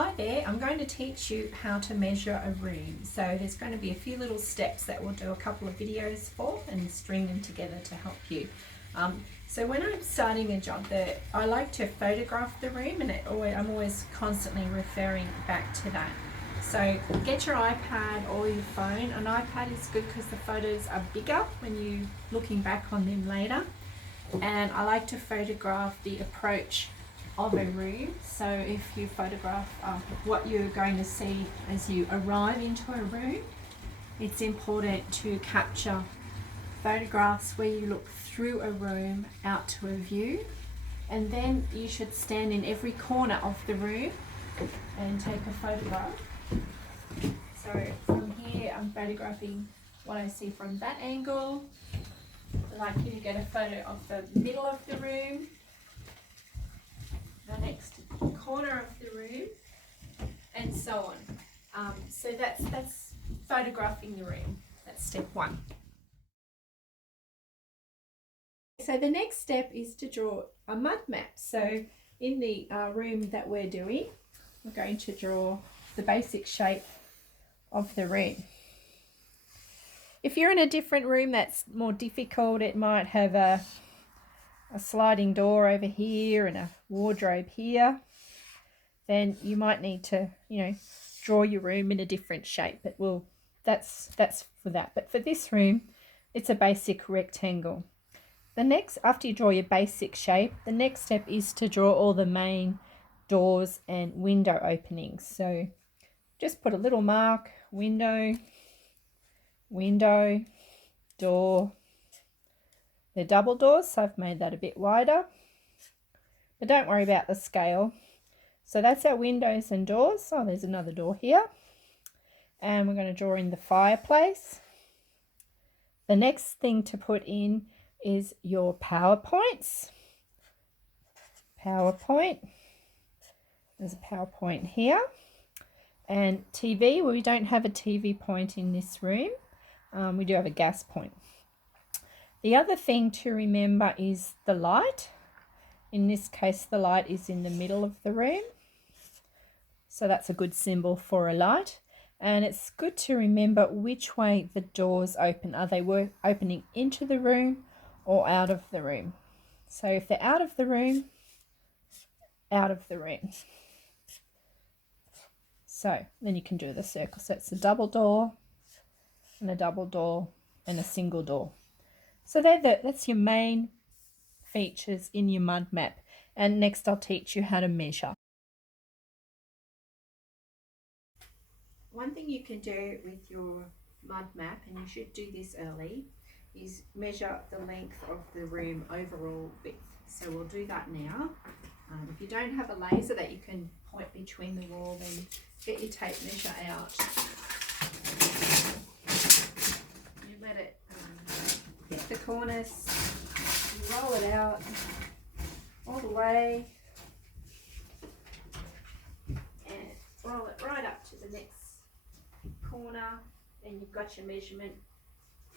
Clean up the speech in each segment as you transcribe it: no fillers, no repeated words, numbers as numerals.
Hi there, I'm going to teach you how to measure a room. So there's going to be a few little steps that we'll do a couple of videos for and string them together to help you. So when I'm starting a job, I like to photograph the room, and I'm always constantly referring back to that. So get your iPad or your phone. An iPad is good because the photos are bigger when you're looking back on them later. And I like to photograph the approach of a room. So if you photograph what you're going to see as you arrive into a room, it's important to capture photographs where you look through a room out to a view, and then you should stand in every corner of the room and take a photograph. So from here I'm photographing what I see from that angle. I'd like you to get a photo of the middle of the room, the next corner of the room, and so on. So that's photographing the room. That's step one. So the next step is to draw a mud map. So in the room that we're doing, we're going to draw the basic shape of the room. If you're in a different room that's more difficult, it might have a sliding door over here and a wardrobe here, then you might need to, draw your room in a different shape. But that's for that. But for this room, it's a basic rectangle. After you draw your basic shape, the next step is to draw all the main doors and window openings. So just put a little mark: window, window, door. They're double doors, so I've made that a bit wider. But don't worry about the scale. So that's our windows and doors. Oh, there's another door here. And we're going to draw in the fireplace. The next thing to put in is your PowerPoints. PowerPoint. There's a PowerPoint here. And TV, well, we don't have a TV point in this room. We do have a gas point. The other thing to remember is the light. In this case, the light is in the middle of the room. So that's a good symbol for a light. And it's good to remember which way the doors open. Are they opening into the room or out of the room? So if they're out of the room, out of the room. So then you can do the circle. So it's a double door and a double door and a single door. So that's your main features in your mud map. And next I'll teach you how to measure. One thing you can do with your mud map, and you should do this early, is measure the length of the room overall width. So we'll do that now. If you don't have a laser that you can point between the wall, then get your tape measure out. You let it hit the cornice, you roll it out all the way, and roll it right up to the next corner. Then you've got your measurement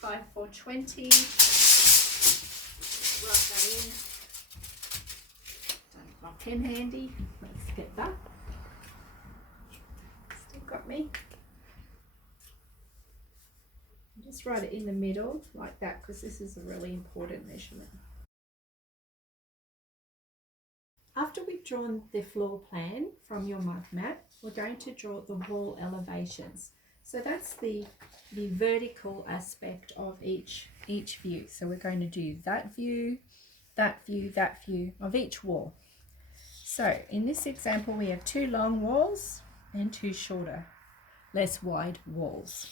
5/420. Write that in. Don't have my pen handy. Let's get that. Still got me. Just write it in the middle like that, because this is a really important measurement. After we've drawn the floor plan from your mud map, we're going to draw the wall elevations. So that's the vertical aspect of each view. So we're going to do that view, that view, that view of each wall. So in this example, we have 2 long walls and 2 shorter, less wide walls.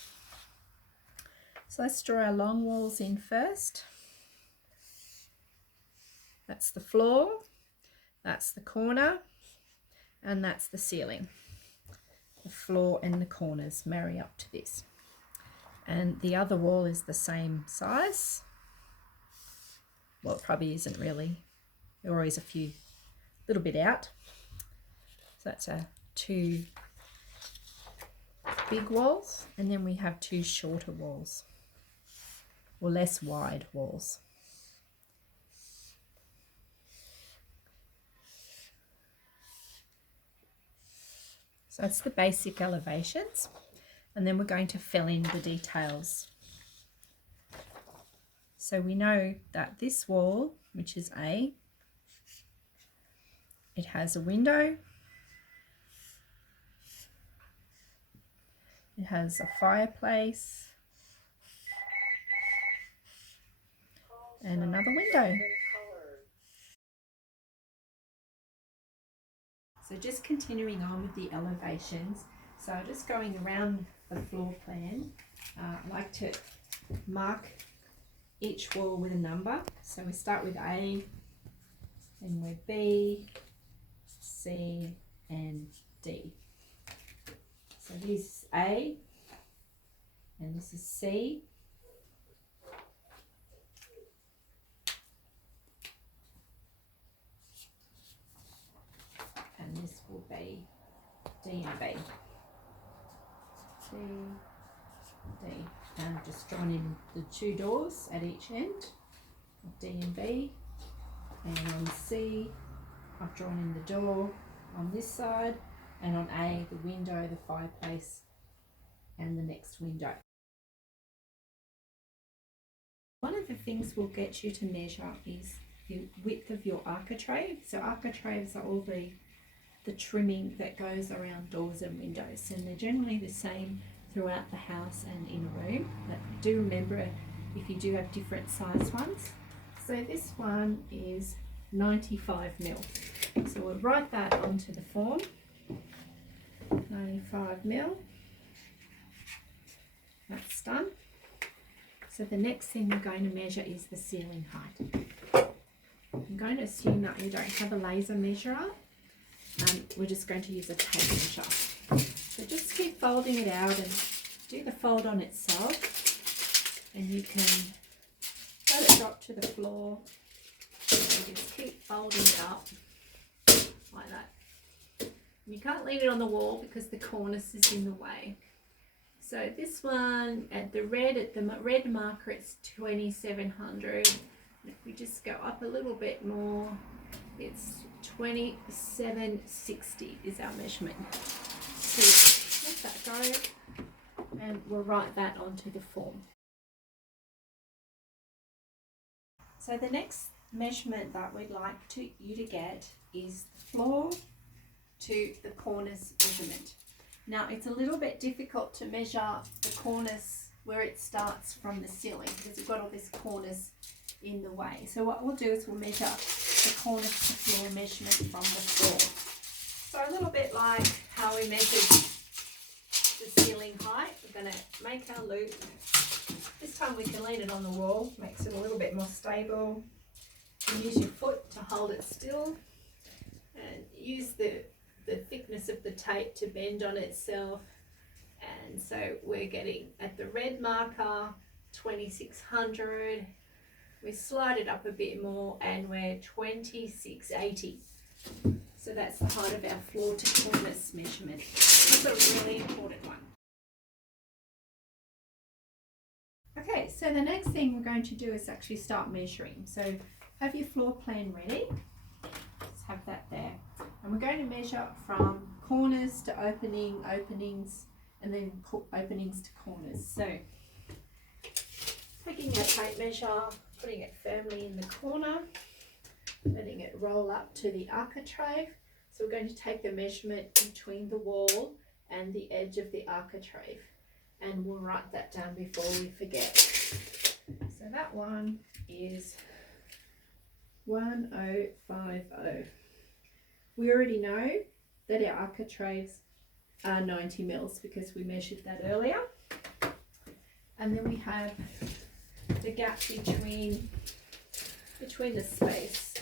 So let's draw our long walls in first. That's the floor, that's the corner, and that's the ceiling. The floor and the corners marry up to this. And the other wall is the same size. Well, it probably isn't really. There are always a little bit out. So that's 2 big walls, and then we have 2 shorter walls, or less wide walls. So that's the basic elevations, and then we're going to fill in the details. So we know that this wall, which is A, it has a window, it has a fireplace, and another window. So just continuing on with the elevations, so just going around the floor plan, I like to mark each wall with a number. So we start with A, and we're B, C, and D. So this is A, and this is C, and this will be D and B. C, D, and I've just drawn in the two doors at each end of D and B, and on C I've drawn in the door on this side, and on A the window, the fireplace, and the next window. One of the things we'll get you to measure is the width of your architrave. So architraves are all the trimming that goes around doors and windows, and they're generally the same throughout the house and in a room, but do remember if you do have different size ones. So this one is 95 mil. So we'll write that onto the form, 95 mil. That's done. So the next thing we're going to measure is the ceiling height. I'm going to assume that we don't have a laser measurer. We're just going to use a tape measure. So just keep folding it out and do the fold on itself, and you can let it drop to the floor and just keep folding it up like that. You can't leave it on the wall because the cornice is in the way. So this one at the red marker, it's 2700. If we just go up a little bit more, it's 2760 is our measurement. So let that go, and we'll write that onto the form. So the next measurement that we'd like you to get is the floor to the cornice measurement. Now it's a little bit difficult to measure the cornice where it starts from the ceiling because we've got all this cornice in the way. So what we'll do is we'll measure the cornice to floor measurement from the floor. So a little bit like how we measured the ceiling height, we're going to make our loop. This time we can lean it on the wall, makes it a little bit more stable. You use your foot to hold it still, and use the thickness of the tape to bend on itself. And so we're getting at the red marker 2600. We slide it up a bit more and we're 2680. So that's the height of our floor to cornice measurement. It's a really important one. Okay, so the next thing we're going to do is actually start measuring. So have your floor plan ready. Let's have that there. And we're going to measure from corners to openings, and then openings to corners. So taking our tape measure, putting it firmly in the corner, letting it roll up to the architrave. So we're going to take the measurement between the wall and the edge of the architrave, and we'll write that down before we forget. So that one is 1050. We already know that our architraves are 90 mils because we measured that earlier. And then we have the gap between the space,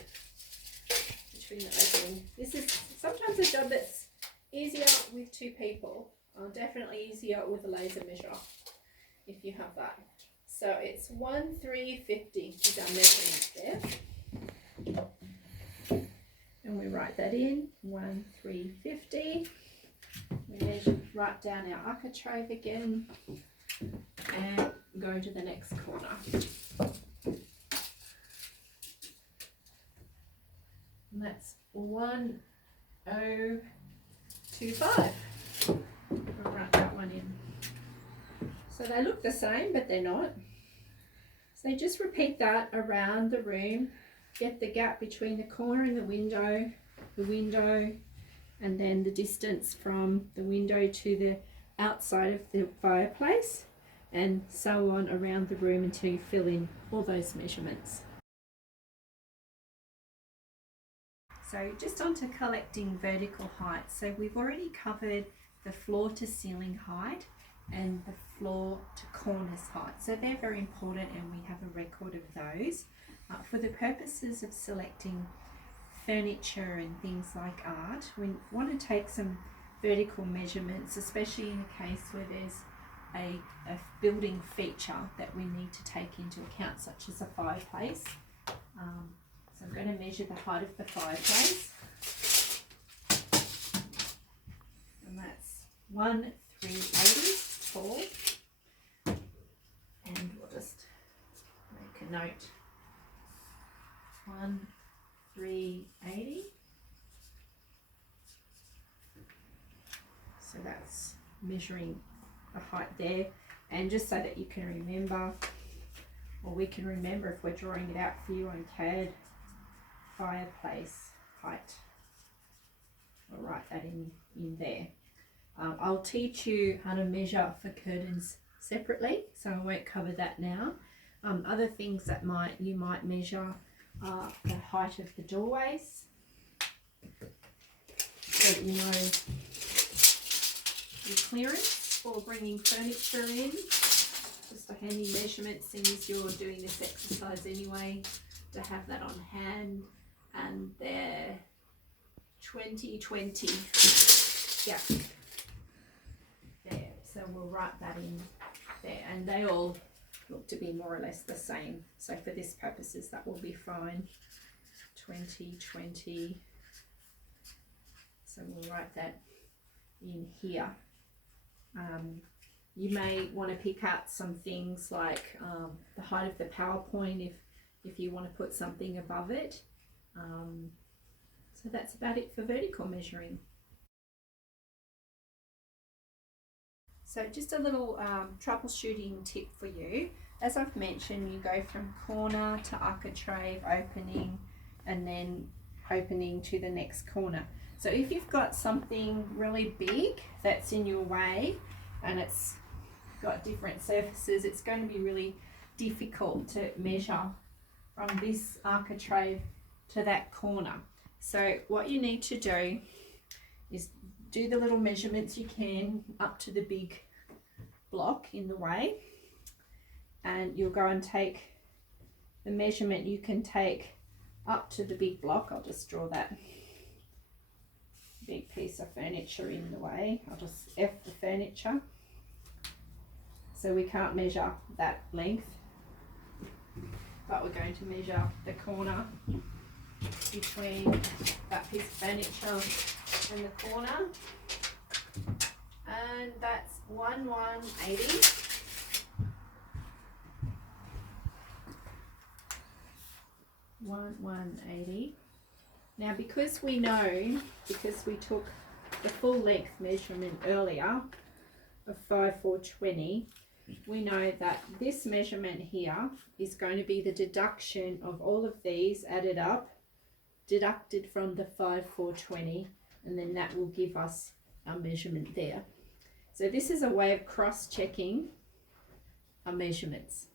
between the opening. This is sometimes a job that's easier with two people, definitely easier with a laser measure if you have that. So it's 1350 is our measurement there. And we write that in, 1350. We measure, write down our architrave again, and go to the next corner. And that's 1025. So they look the same, but they're not. So just repeat that around the room. Get the gap between the corner and the window, and then the distance from the window to the outside of the fireplace, and so on around the room until you fill in all those measurements. So just on to collecting vertical height. So we've already covered the floor to ceiling height and the floor to cornice height. So they're very important and we have a record of those. For the purposes of selecting furniture and things like art, we want to take some vertical measurements, especially in a case where there's a building feature that we need to take into account, such as a fireplace. So I'm going to measure the height of the fireplace, and that's 1,380 tall, and we'll just make a note, 1,380. So that's measuring the height there, and just so that you can remember, or we can remember if we're drawing it out for you on CAD, fireplace height. I'll write that in there. I'll teach you how to measure for curtains separately, so I won't cover that now. Other things that you might measure are the height of the doorways, so that you know your clearance for bringing furniture in. Just a handy measurement since you're doing this exercise anyway, to have that on hand. And they're 2020. Yeah. There. So we'll write that in there. And they all look to be more or less the same. So for this purposes, that will be fine. 2020. So we'll write that in here. You may want to pick out some things like the height of the PowerPoint if you want to put something above it. So that's about it for vertical measuring. So just a little troubleshooting tip for you. As I've mentioned, you go from corner to architrave opening, and then opening to the next corner. So if you've got something really big that's in your way and it's got different surfaces, it's going to be really difficult to measure from this architrave to that corner. So what you need to do is do the little measurements you can up to the big block in the way, and you'll go and take the measurement you can take up to the big block. I'll just draw that big piece of furniture in the way. I'll just F the furniture, so we can't measure that length, but we're going to measure the corner between that piece of furniture and the corner, and that's 1,180. Now because we took the full length measurement earlier of 5,420, we know that this measurement here is going to be the deduction of all of these added up, deducted from the 5,420, and then that will give us our measurement there. So this is a way of cross-checking our measurements.